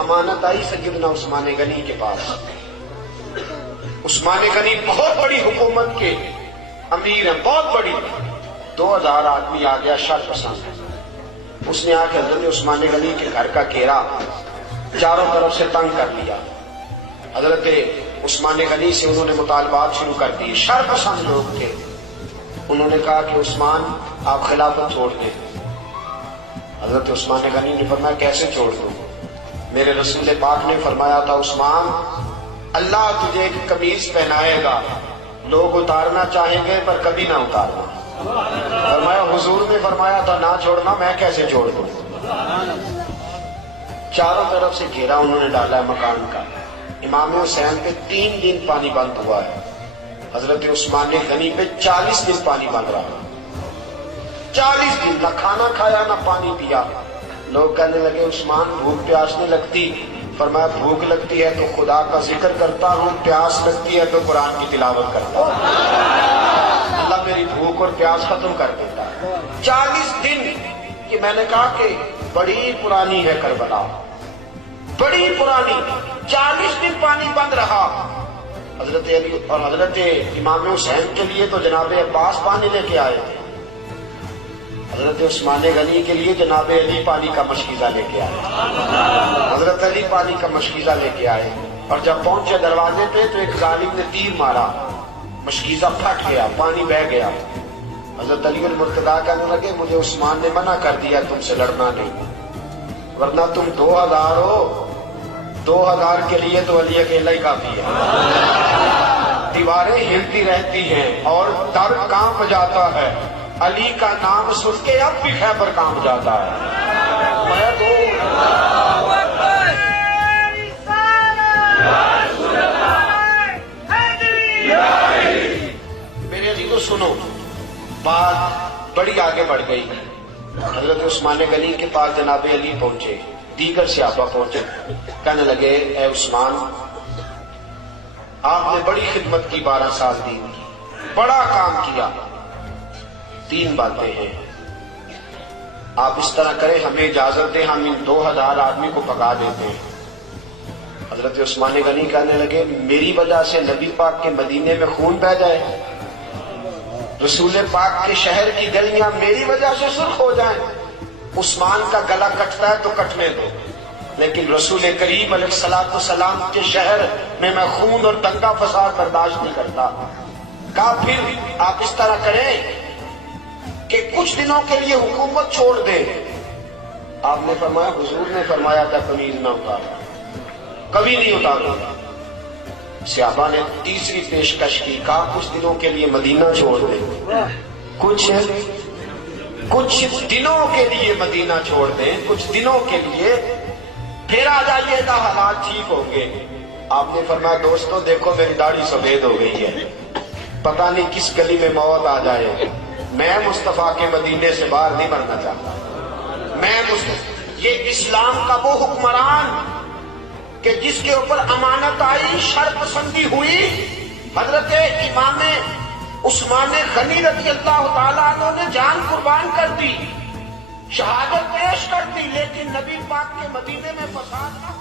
امانت آئی سیدنا عثمان غنی کے پاس. عثمان غنی بہت بڑی حکومت کے امیر ہیں، بہت بڑی. 2000 آدمی آ گیا شر پسند. اس نے آ کے حضرت عثمان غنی کے گھر کا گھیرا چاروں طرف سے تنگ کر لیا. حضرت عثمان غنی سے انہوں نے مطالبات شروع کر دی. شر پسند لوگ تھے. انہوں نے کہا کہ عثمان آپ خلافت چھوڑ دیں. حضرت عثمان غنی نے فرمایا کیسے چھوڑ دوں؟ میرے رسول پاک نے فرمایا تھا عثمان اللہ تجھے ایک قمیض پہنائے گا، لوگ اتارنا چاہیں گے پر کبھی نہ اتارنا. فرمایا حضور نے فرمایا تھا نہ چھوڑنا، میں کیسے چھوڑ دوں؟ چاروں طرف سے گھیرا انہوں نے ڈالا ہے مکان کا. امام حسین پہ 3 دن پانی بند ہوا ہے. حضرت عثمان غنی پہ 40 دن پانی بند رہا. 40 دن نہ کھانا کھایا نہ پانی پیا. لوگ کہنے لگے عثمان بھوک پیاس نہیں لگتی؟ فرمایا بھوک لگتی ہے تو خدا کا ذکر کرتا ہوں، پیاس لگتی ہے تو قرآن کی تلاوت کرتا ہوں. اللہ میری بھوک اور پیاس ختم کر دیتا ہے. 40 دن کہ میں نے کہا کہ بڑی پرانی ہے کربلا، بڑی پرانی. 40 دن پانی بند رہا. حضرت علی اور حضرت امام حسین کے لیے تو جناب عباس پانی لے کے آئے تھے. حضرت عثمان غنی کے لیے جناب علی پانی کا مشکیزہ لے کے آئے. حضرت علی پانی کا مشکیزہ لے کے آئے اور جب پہنچے دروازے پہ تو ایک ظالم نے تیر مارا، مشکیزہ پھٹ گیا، پانی بہہ گیا. حضرت علی المرتضیٰ کہنے لگے مجھے عثمان نے منع کر دیا تم سے لڑنا نہیں، ورنہ تم 2000 ہو. 2000 کے لیے تو علی اکیلا ہی کافی ہے. دیواریں ہلتی رہتی ہیں اور در کانپ جاتا ہے، علی کا نام سن کے اب بھی خیبر کانپ جاتا ہے. میرے عزیزو سنو، بات بڑی آگے بڑھ گئی. حضرت عثمان غنی کے پاس جناب علی پہنچے، دیگر صحابہ پہنچے. کہنے لگے اے عثمان آپ نے بڑی خدمت کی، 12 سال دی، بڑا کام کیا. 3 باتیں ہیں. آپ اس طرح کریں ہمیں اجازت دیں ہم ان 2000 آدمی کو بھگا دیتے ہیں. حضرت عثمان غنی کہنے لگے میری وجہ سے نبی پاک کے مدینے میں خون بہہ جائے، رسول پاک کے شہر کی گلیاں میری وجہ سے سرخ ہو جائیں. عثمان کا گلا کٹتا ہے تو کٹنے دو، لیکن رسول کریم علیہ السلام کے شہر میں خون اور دنگا فساد برداشت نہیں کرتا. کہا پھر آپ اس طرح کریں کہ کچھ دنوں کے لیے حکومت چھوڑ دیں. آپ نے فرمایا حضور نے فرمایا تھا قمیض نہ اتارو، کبھی نہیں اتاروں گا. صحابہ نے تیسری پیشکش کی، کہا کچھ دنوں کے لیے مدینہ چھوڑ دیں، کچھ دنوں کے لیے مدینہ چھوڑ دیں، کچھ دنوں کے لیے، پھر آ جائیے گا حالات ٹھیک ہوں گے. آپ نے فرمایا دوستو دیکھو میری داڑھی سفید ہو گئی ہے، پتہ نہیں کس گلی میں موت آ جائے. میں مصطفیٰ کے مدینے سے باہر نہیں مرنا چاہتا. یہ اسلام کا وہ حکمران کہ جس کے اوپر امانت آئی، شر پسندی ہوئی، حضرت امام عثمان غنی رضی اللہ تعالیٰ عنہ نے جان قربان کر دی، شہادت پیش کر دی، لیکن نبی پاک کے مدینے میں فساد نہ